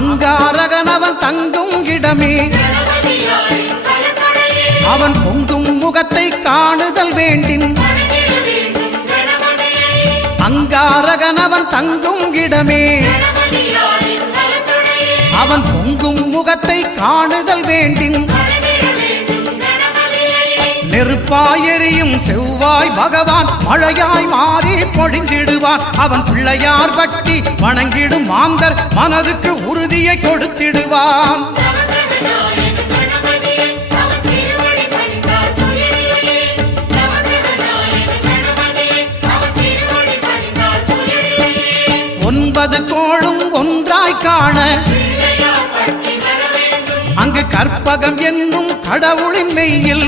அங்காரகனவன் தங்கும் இடமே அவன் பொங்கும் முகத்தை காணுதல் வேண்டின் அங்காரகனவன் தங்கும் இடமே அவன் பொங்கும் முகத்தை காணுதல் வேண்டின் நெருப்பாய் எரியும் செவ்வாய் பகவான் மழையாய் மாறி பொழிந்திடுவான் அவன் பிள்ளையார் பட்டி வணங்கிடும் மாந்தர் மனதுக்கு உறுதியை கொடுத்திடுவான் ஒன்பது கோளும் ஒன்றாய் காண அங்கு கற்பகம் என்னும் கடவுளின் மெய்யில்